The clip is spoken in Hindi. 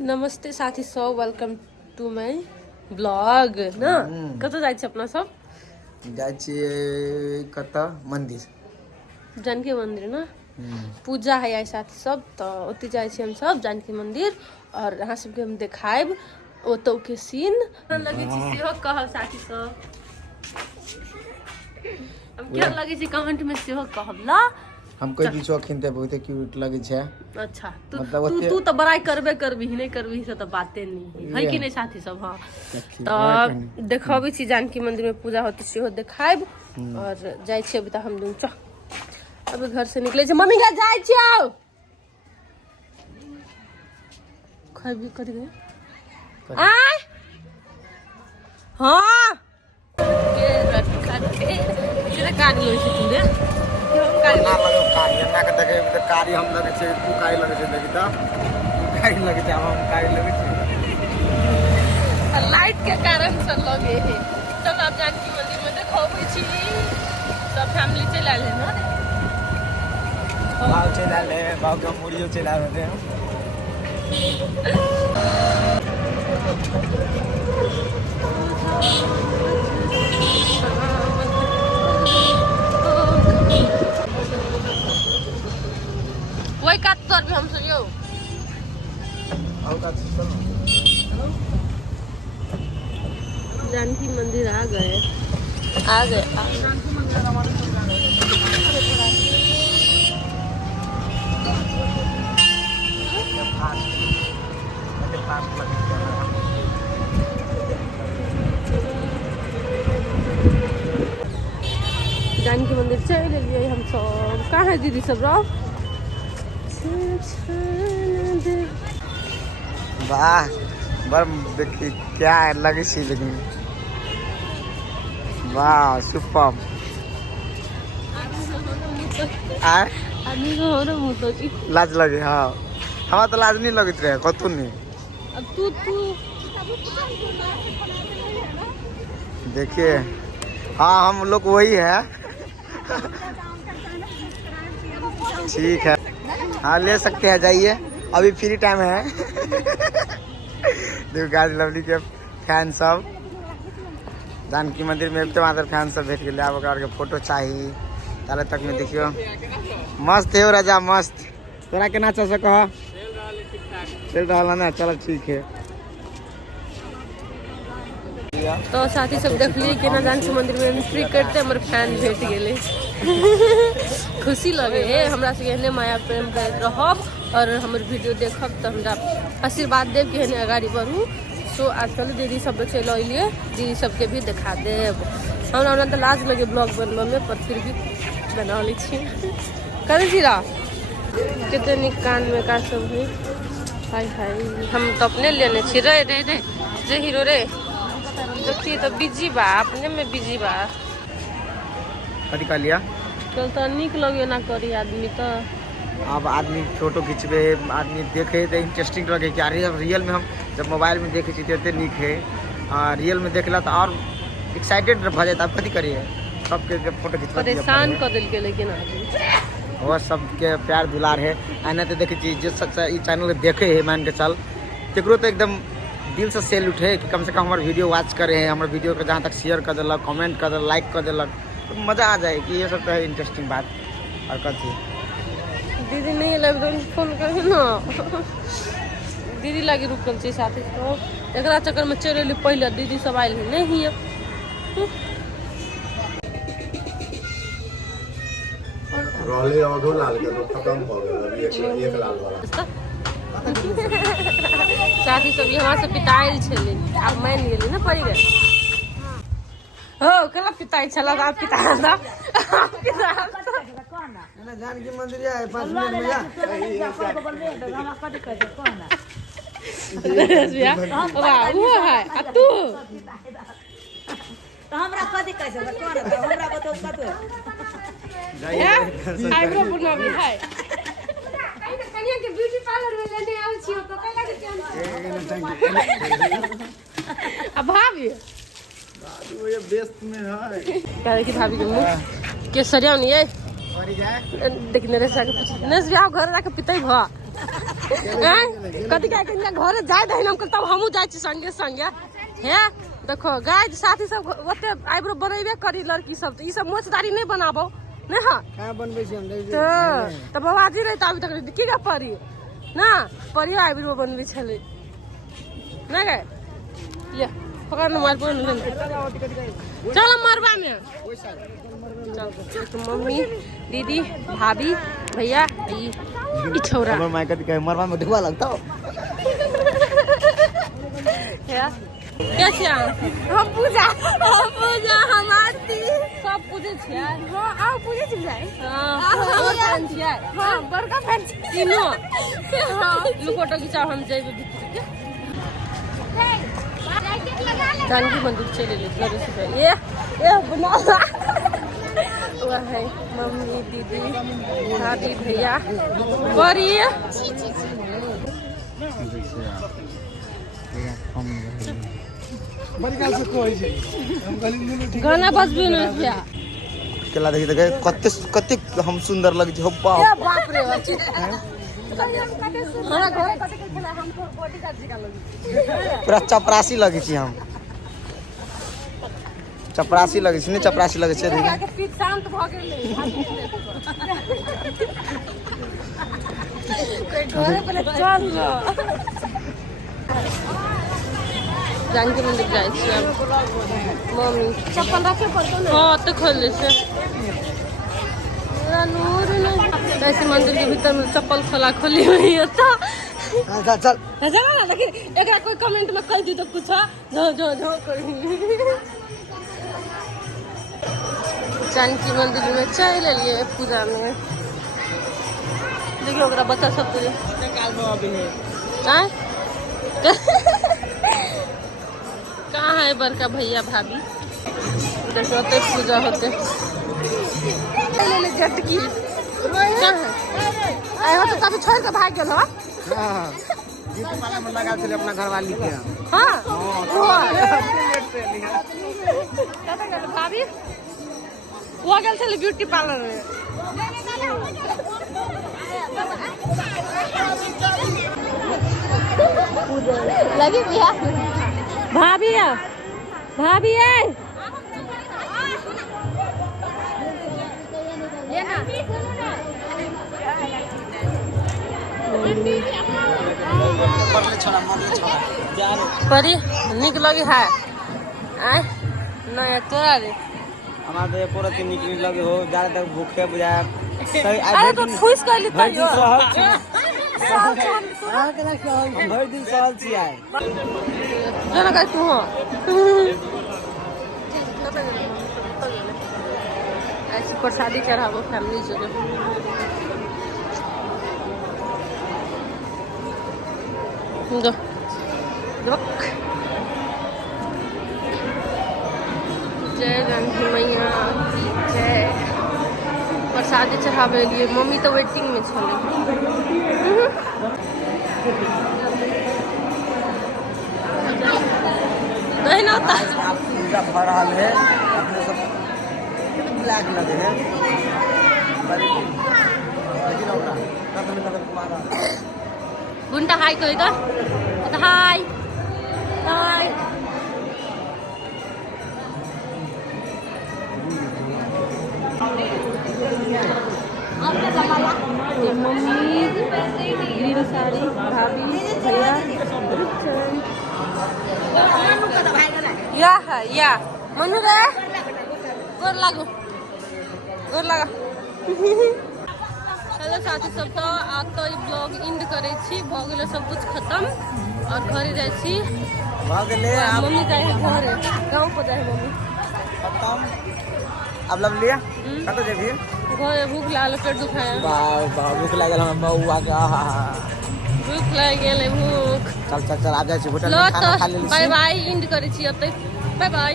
नमस्ते साथी सब, वेलकम टू माय ब्लॉग ना। कत जाय छी अपना सब? जाय छी कत मंदिर, जानकी मंदिर ना। पूजा है आई साथी सब, तो ओती जाय छी हम सब जानकी मंदिर। और यहाँ सबके हम देखायब ओतो के सीन लगे छी सेहो कहब साथी सब। हम क्या लगे छी कमेंट में सेहो कहब ला। हम कोई भी शौकीन थे, बहुत क्यूट लगे छे। अच्छा तू मतलब तू तो बड़ाई करबे करबी, नहीं करबी से तो बातें नहीं है कि नहीं साथी सब। हाँ तो देखबी छी जानकी मंदिर में पूजा होती सेहो देखायब। और जाय छी अभी तक हम दून च अभी घर से निकले छे। मम्मी का जाय छियो खबी कर गए आय। हां के रखा के तेरा काट लो से तू रे ना लगो कारी ना के देखे तो कारी हम लगे छे, तू कारी लगे छे। देखी तो कारी लगे छे, हम कारी लगे छे। लाइट के कारण से लगे है। चल आप जानकी मंदिर में देखबै छी सब फैमिली चल आले ना। बाव चल आले, बाव के मुड़ियो चल आले। वही काट तर भी हम सुनियो आओ का चल। जानकी मंदिर आ गए जानकी मंदिर हमारे जानकी मंदिर चल लिए हम सब। कहाँ है दीदी सब रो? वाह बर देखी क्या लगे छी, लेकिन वाह सुपर। आदमी को हो ना मुँह तो जी लाज लगे। हाँ हमारा तो लाज नहीं लगत रहे कतू नहीं। अब तू देखिए हाँ हम लोग वही है। ठीक है हाँ ले सकते हैं, जाइए अभी फ्री टाइम है। देखो गाइस लवली के फैन सब जानकी मंदिर में तो मात्र फैन सब भेट गए। अब के फोटो चाहिए ताले तक में देखियो मस्त है राजा मस्त। तोरा केना चल सक चल रहा ना। चलो ठीक है तो साथी सब देख लिए कि ना जानकी मंदिर में एंट्री करते हमर फैन भेट गेले। खुशी लगे है हमरा से एहने माया प्रेम करत रहब और हमर वीडियो देखब तो हमरा आशीर्वाद देव कि एहने आगाड़ी बढ़ू। सो आजकल दीदी सब चल अलिए, दीदी सबके भी दिखा देब। हमरा तो लाज लगे ब्लॉग बनबे में, पर फिर भी बना ली छी। करे जीरा कितने निक कान में का सब है। हाय हाय हम तो अपने लेने छी। रे रे रे जे हीरो रे देखिए तो बिजी बा, अपने में बिजी बा। कथी कर लिया कल तो निक लगे ना करी आदमी तो। अब आदमी फोटो खींचबे, आदमी देखे तो इंटरेस्टिंग लगे कि रियल में हम जब मोबाइल में देखे तो निक है, रियल में देखला तो और एक्साइटेड भ जाता। अब कथी करिए सबके फोटो खींचवा परेशान कर दिल के, लेकिन आदमी वो सबके प्यार दुलार है। आना तो देखे जी सच्चा ई चैनल देखे है मान के चल तेकरो तो एकदम दिल से सैल्यूट है कि कम से कम हमारे वीडियो वॉच करे हैं, हमारे वीडियो को जहाँ तक शेयर कर दिलक, कमेंट कर दिलक, लाइक कर दिलक, तो मज़ा आ जाए कि ये सब तो है इंटरेस्टिंग बात। और कथी दीदी नहीं लगे फोन कर ना। दीदी लगे रुकल छे साथी तो एकरा चक्कर में चल अली। पहले दीदी सब आयल नहीं है। रोले और लाल के तो खत्म हो गया, अभी एक लाल वाला साथी सब यहाँ से पिटाइल छले, अब मान गेली ना पड़ गए। हो कला पिटाई छला आप पिता ना ना जानकी मंदिर है 5 मिनट में जा। वाह वो है आ तू तो हमरा कथि कहै छै कोन तो हमरा बतो कतो आइब्रो बुना भी है। कनिया के ब्यूटी पार्लर में लेने आउ छियो तो कला के अब भाभी वो ये बेस्ट में है क्या देखी भाभी के मुंह केसरिया नहीं है। और ये देख नरेश जाके पूछ नरेश भी आओ घर जाके पिताई भा कथी कह के घरे जाए दही हम तब हमहूँ जाइ छी संगे संगे हे देखो गाय साथी सब ओते आइब्रो बनेबे करी लड़की सब ई सब मोचदारी नहीं बनाबो ने हां का बनबै छी हम तो बाबाजी रहे त अभी तक की का परी ना परियो आइब्रो बनबै छले ना गए ले पकड़ न मार बोल चल मरबा में चल तो मम्मी दीदी भाभी भैया ई छोरा हमर माय कथि कहे मरबा में ढुआ लगता है क्या छिया हम पूजा हम आरती सब पूजे छिया हां आ पूजे छिया हां छिया हां बड़का फैन तीनो हां फोटो खिंचाओ हम जेबे भीतर के जानकी मंदिर चले ले घर से पहले ये बना हुआ है मम्मी दीदी भाभी भैया बड़ी गाना बजबे न भैया केला देखि देखे कते कते हम सुंदर लगे छै बाप बाप रे हमरा घर कते खेला हम बॉडी गार्ड जिका लगी पूरा चपरासी लगे छी हम चपरासी लगे छी ने चपरासी लगे छै के पीठ शांत भ गेलै कोई घरे पहले चल जानकी मंदिर जाए छी मम्मी चप्पल रखे पड़तो ना हां त खोल ले छै नूर नहीं ऐसे मंदिर के भीतर में चप्पल खोला खोली हुई है तो चल चल ना देखी एकरा कोई कमेंट में कह दी तो पूछा जो कोई जानकी मंदिर में चल लिए पूजा में देखियो ओकरा बच्चा सब पूजे हैं कहाँ है बड़का भैया भाभी देखो तो पूजा होते ले ले झटकी क्या है आए हो तो कभी छोड़ के भाग गेल हो हां ब्यूटी पार्लर में लगा छले अपना घरवाली के हां भाभी वो गेल छले ब्यूटी पार्लर में लगी भैया भाभी है परी निक लगी है आय नहीं तोरा रे हमारा तो पूरा के निक लगे हो ज्यादा तक भूखे बुझाए सही अरे तो खुश कर ली तो भर दिन सहल छी आए जना का तू हो ऐसी प्रसादी चढ़ाबो फैमिली जगह जय जानकी मैया की जय प्रसादी चढ़ाबे लिए मम्मी तो वेटिंग में छले नहीं ना होता पूजा भर रहा है अपने सब ब्लैक लगे हैं गुंटा हाय कही तो हाय हाय मम्मी ग्रीन साड़ी भाभी भैया या मनु रे गोर लागो हेलो साथी सब तो आज तो ई ब्लॉग एंड करे छी भ गेले सब कुछ खत्म और घरे जाय छी भ गेले मम्मी जाय है घरे गांव पर जाय है मम्मी खत्म अब लब लिया कत जेबी घरे भूख लागल पेट दुखाया वाह भूख लागल हम मौआ के भूख लाग गेलै भूख चल आ जाय छी होटल में खाना खा ले बाय बाय एंड करे छी अतै बाय बाय